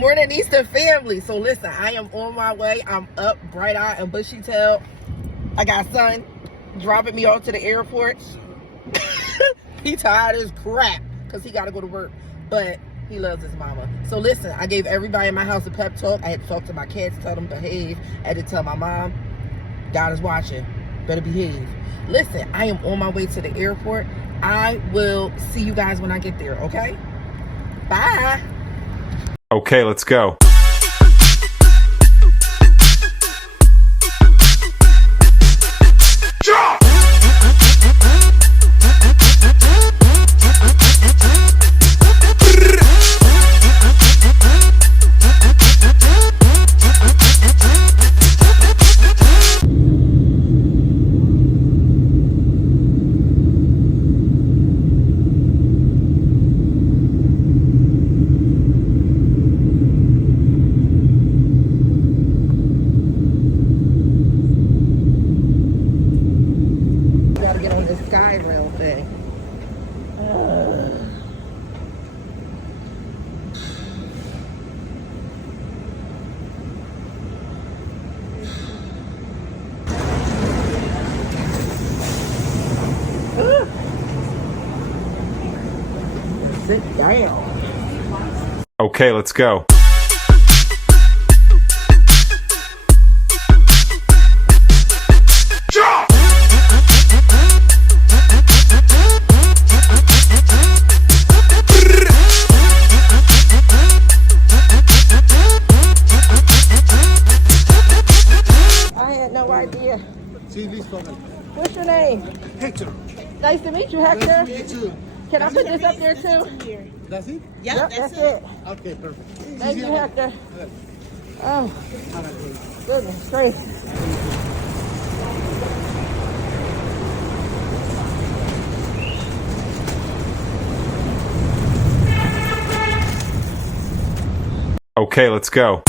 morning, Eastern family. So listen, I am on my way. I'm up, bright-eyed and bushy-tailed. I got son dropping me off to the airport. He tired as crap because he got to go to work, but he loves his mama. So listen, I gave everybody in my house a pep talk. I had to talk to my kids, tell them to behave. I had to tell my mom, God is watching, better behave. Listen, I am on my way to the airport. I will see you guys when I get there, okay? Bye. Okay, let's go. Sit down. Okay, let's go. I had no idea. TV spoken. What's your name? Hector. Nice to meet you, Hector. Nice to meet you. Can I put this up there too? That's it? Yep, that's it. Okay, perfect. Thank you, Hector. Oh, goodness gracious. Okay, let's go.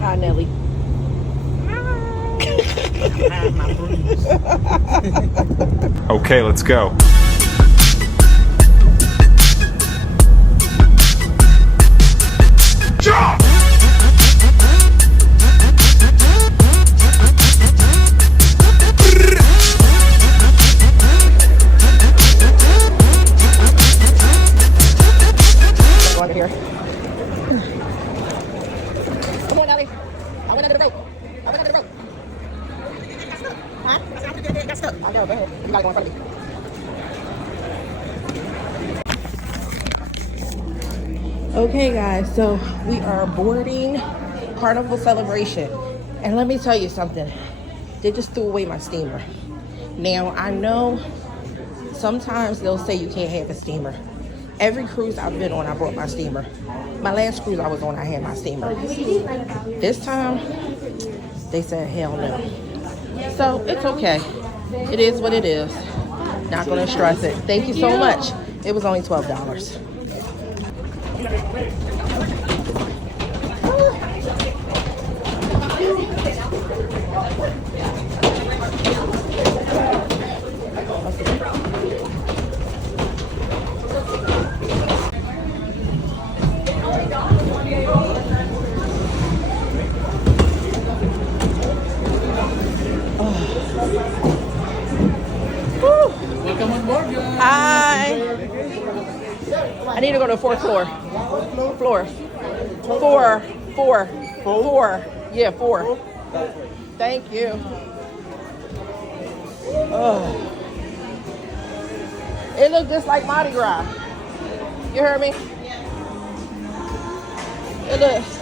Hi, Nelly. Okay, let's go. Go under here. Come on, Nelly. I went under the rope. I went under the rope. Huh? I got stuck. I'll go ahead. You gotta go in front of me. Okay, guys, so we are boarding Carnival Celebration. And let me tell you something. They just threw away my steamer. Now, I know sometimes they'll say you can't have a steamer. Every cruise I've been on, I brought my steamer. My last cruise I was on, I had my steamer. This time, they said, hell no. So, it's okay. It is what it is. Not gonna stress it. Thank you so much. It was only $12. Welcome on board, guys. Hi. I need to go to the fourth floor. Floor. Four. Yeah, 4. Thank you. Oh. It looked just like Mardi Gras. You heard me? It looks.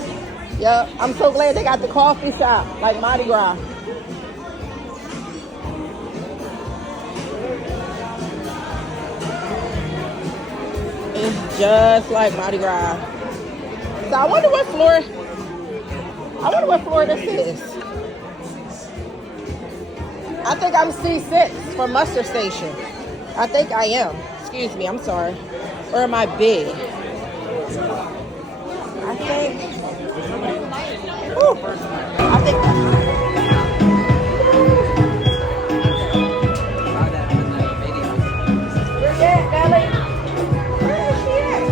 Yep. I'm so glad they got the coffee shop like Mardi Gras. just like Mardi Gras. So I wonder what floor this is. I think I'm C6 for muster station. I think I am. Excuse me, I'm sorry. Or am I B? I think. Whew, I think. Where's that, Belly? Where is she at?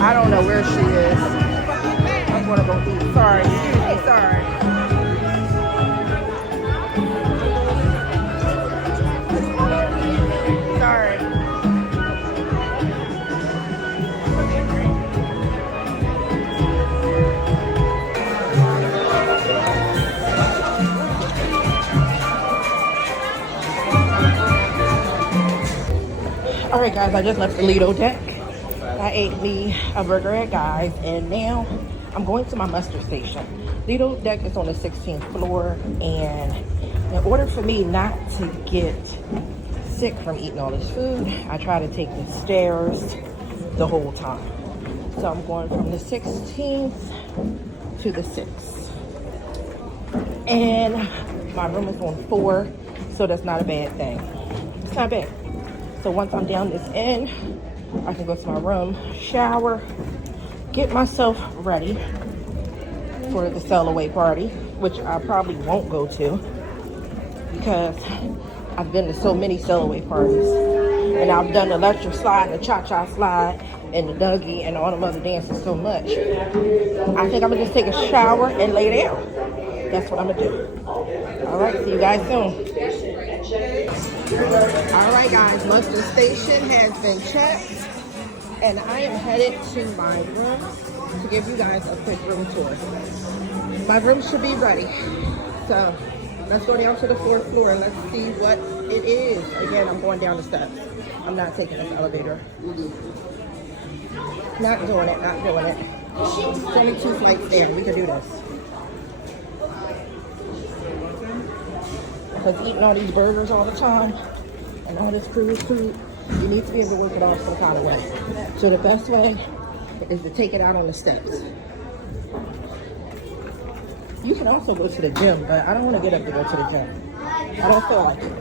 I don't know where she is. I'm gonna go eat. Sorry. Hey, sorry. Sorry. All right, guys, I just left the Lido deck. I ate me a burger at Guy's, and now I'm going to my muster station. Lido deck is on the 16th floor, and in order for me not to get sick from eating all this food, I try to take the stairs the whole time. So I'm going from the 16th to the 6th. And my room is on 4, so that's not a bad thing. It's not bad. So once I'm down this end, I can go to my room, shower, get myself ready for the sail away party, which I probably won't go to because I've been to so many sail away parties. And I've done the electric slide, the cha-cha slide, and the Dougie, and all them other dances so much. I think I'm gonna just take a shower and lay down. That's what I'm gonna do. All right, see you guys soon. All right, guys, muster station has been checked, and I am headed to my room to give you guys a quick room tour. My room should be ready, so let's go down to the 4th floor and let's see what it is. Again, I'm going down the steps. I'm not taking this elevator. Not doing it, not doing it. There's only 2 flights there. We can do this. Because eating all these burgers all the time and all this cruise food, you need to be able to work it off some kind of way. So the best way is to take it out on the steps. You can also go to the gym, but I don't want to get up to go to the gym. I don't feel like it.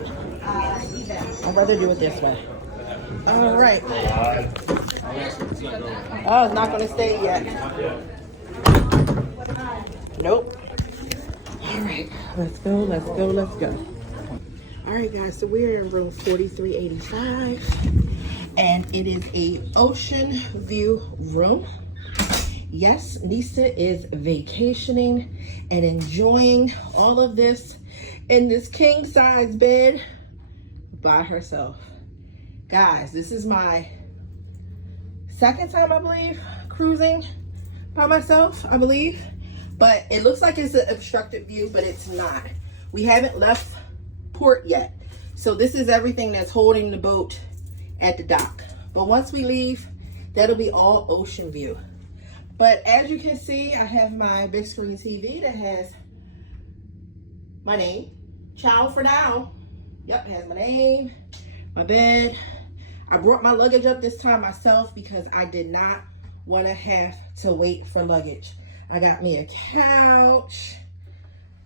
I'd rather do it this way. All right. Oh, it's not going to stay yet. Nope. All right, let's go, let's go, let's go. All right, guys, so we're in room 4385, and it is a ocean view room. Yes, Nisa is vacationing and enjoying all of this in this king size bed by herself. Guys, this is my 2nd time, I believe, cruising by myself, I believe. But it looks like it's an obstructed view, but it's not. We haven't left port yet. So this is everything that's holding the boat at the dock. But once we leave, that'll be all ocean view. But as you can see, I have my big screen TV that has my name, Ciao for Now. Yep, it has my name, my bed. I brought my luggage up this time myself because I did not want to have to wait for luggage. I got me a couch.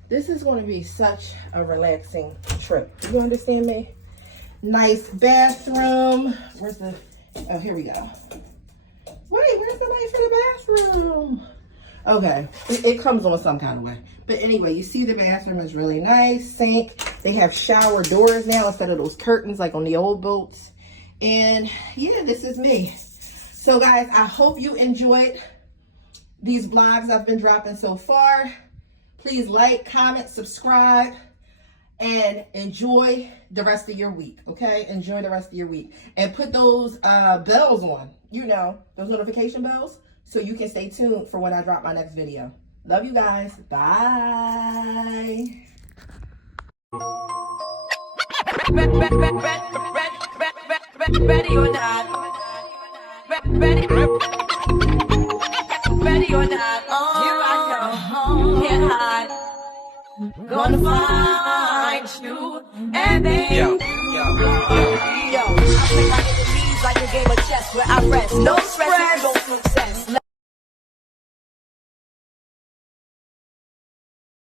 This is going to be such a relaxing trip. You understand me? Nice bathroom. Where's the, oh, here we go. Wait, where's the light for the bathroom? Okay, it comes on some kind of way. But anyway, you see the bathroom is really nice. Sink. They have shower doors now instead of those curtains like on the old boats. And yeah, this is me. So guys, I hope you enjoyed these vlogs I've been dropping so far. Please like, comment, subscribe, and enjoy the rest of your week, okay? Enjoy the rest of your week. And put those bells on, you know, those notification bells, so you can stay tuned for when I drop my next video. Love you guys. Bye. Ready or not? Ready or not? Here I come. Can't hide. Gonna find you and then yo, I play my enemies like a game of chess where I rest. No stress,